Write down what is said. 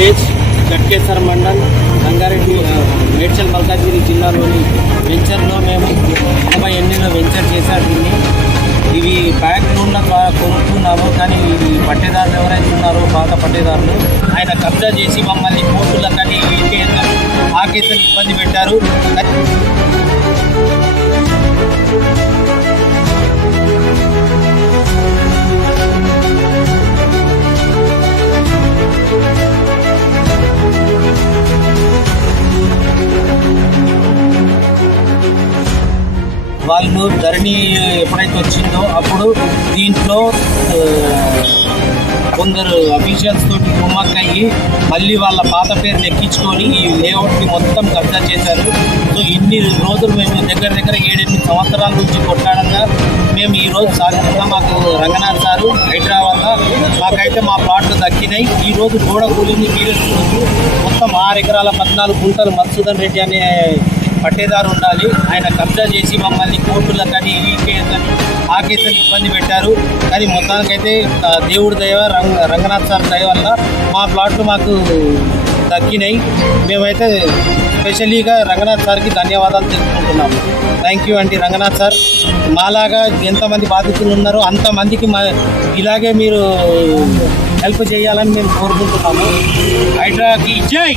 Village Ghatkesar mandal Rangareddy Medchal Malkajgiri జిల్లాలోని వెంచర్లో మేము 88లో వెంచర్ చేశారు. ఇవి బ్యాంక్ లోన్ల ద్వారా కొనుక్కున్నాము. కానీ ఈ పట్టేదారులు ఎవరైతే ఉన్నారో పాత పట్టేదారులు ఆయన కబ్జా చేసి మమ్మల్ని కోర్టులకని ఆ కేసులు ఇబ్బంది పెట్టారు. వాళ్ళు ధరణి ఎప్పుడైతే వచ్చిందో అప్పుడు దీంట్లో కొందరు అఫీషియల్స్ తోటి కుమ్మక్కయ్యి మళ్ళీ వాళ్ళ పాత పేరుని ఎక్కించుకొని ఈ లేఅవుట్ని మొత్తం కబ్జా చేశారు. సో ఇన్ని రోజులు మేము దగ్గర 7-8 సంవత్సరాల నుంచి కొట్లాడంగా మేము ఈరోజు సాధించగా మాకు రంగనాథ్ సారు హైదరాబాద్ మాకైతే మా ప్లాట్లు దక్కినాయి. ఈరోజు గోడ కూలింది మీరే చూడొచ్చు. మొత్తం 6 ఎకరాల 14 గుంటలు మధుసూదన్ రెడ్డి అనే పట్టేదారు ఉండాలి. ఆయన కబ్జా చేసి మమ్మల్ని కోర్టులకని ఈ కేసుని ఆ కేసుని ఇబ్బంది పెట్టారు. కానీ మొత్తానికైతే దేవుడి దయ రంగనాథ్ సార్ దయ వల్ల మా ప్లాట్లు మాకు దక్కినాయి. మేమైతే స్పెషలీగా రంగనాథ్ సార్కి ధన్యవాదాలు తెలుపుకుంటున్నాము. థ్యాంక్ యూ అండి రంగనాథ్ సార్. మాలాగా ఎంతమంది బాధితులు ఉన్నారో అంతమందికి ఇలాగే మీరు హెల్ప్ చేయాలని మేము కోరుకుంటున్నాము. హైడ్రాకి జై.